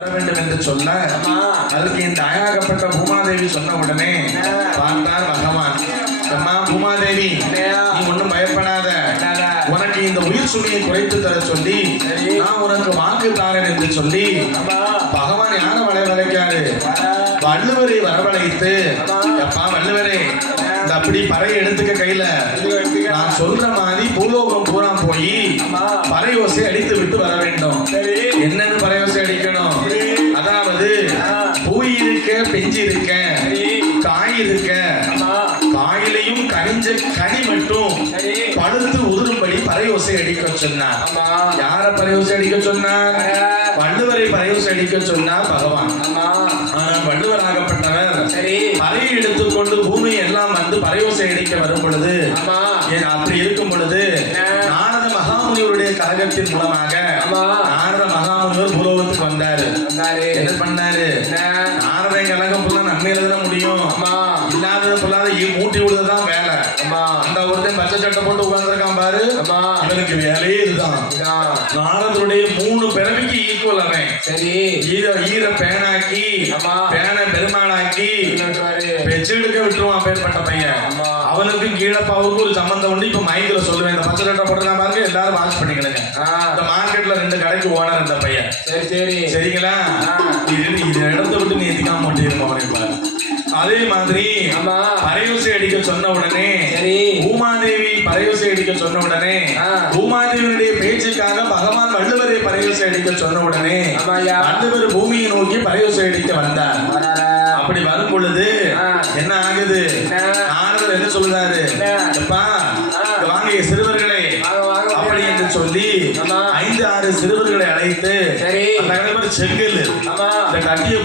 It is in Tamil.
வேண்டும் என்று சொல்ல அதுக்கு இந்த அழகாகப்பட்ட பூமாதேவி சொன்ன உடனே பார்த்தார் பகவான். அம்மா பூமாதேவி நீ ஒன்றும் பயப்படாத. உனக்கு இந்த உயிர் சுமையை குறைத்து தர சொல்லி நான் உனக்கு வாக்கு தாரேன் என்று சொல்லி பகவான் யாரை வரவழைக்காரு வள்ளுவரை வரவழைத்து அப்பா வள்ளுவரே இந்த அப்படி பறை எடுத்துக்க கையில. நான் சொல்ற மாதிரி பூலோகம் பூரா போய் பறை ஓசை அடித்து விட்டு வர வேண்டும். என்னன்னு பறை ஓசை அடிக்கணும்? பெஞ்சு இருக்க காய் இருக்க காயிலையும் கனிஞ்ச கனி மட்டும் பழுத்து உதிரும்படி பறையோசை அடிக்க சொன்னார். யார பறையோசை அடிக்க சொன்னார்? வள்ளுவரை பறையோசை அடிக்க சொன்னார் பகவான். ஆனால் வள்ளுவராகப்பட்டவர் பறையை எடுத்துக்கொண்டு பூமி எல்லாம் வந்து பறையோசை அடிக்க வரும் பொழுது அப்படி இருக்கும் பொழுது நாரத மகாமுனிவருடைய கழகத்தின் மூலமாக நாரத மகாமுனிவர் பூலோகத்துக்கு வந்தாரு. என்ன பண்ணாரு? நாரத கழகம் ஃபுல்லா நன்மை எழுத முடியும். இல்லாதது ஃபுல்லாத மூட்டி விடுறதுதான் வேலை. அந்த ஒருத்தன் பச்சை சட்டை போட்டு உட்கார்ந்துருக்கான் பாரு. இவனுக்கு வேலையே இதுதான். நாரதருடைய மூணு பிறவிக்கு ஈக்குவல் அவன். சரி. ஈர ஈர பேனாக்கி. பேனை பெருமாளாக்கி பெச்சு எடுக்க விட்டுருவான் பேர்பட்ட பையன். அவனுக்கு கீழப்பாவுக்கு ஒரு சம்பந்தம் உண்டு. இப்ப மைக்கில் சொல்லுவேன். இந்த பச்சை சட்டை போட்டுருக்கான் பாருங்க எல்லாரும் வாட்ச் பண்ணிக்கிடுங்க. ஆ. இந்த மார்க்கெட்ல ரெண்டு கடைக்கு ஓனர் இந்த பையன். சரி சரி. சரிங்களா. இது இது இடத்த விட்டு நீ எத்திக்காம மாட்டேன் அவனை பாரு. அதே மாதிரி ஆமா. பறையோசை அடிக்க சொன்ன உடனே சரி. பூமாதேவி பறையோசை அடிக்க சொன்ன உடனே. பூமாதேவியுடைய பேச்சுக்காக பகவான் வள்ளுவரை பறையோசை அடிக்க சொன்ன உடனே. வள்ளுவர் பூமியை நோக்கி பறையோசை அடிக்க வந்தார். அப்படி வரும் பொழுது. என்ன ஆகுது? நாரதர் என்ன சொல்றாரு? எப்பா ஆ. இங்க வாங்க சிறுவர்களே. அப்படி என்று சொல்லி. ஐந்து ஆறு சிறுவர்களை அழைத்து செங்கல். இந்த கட்டிய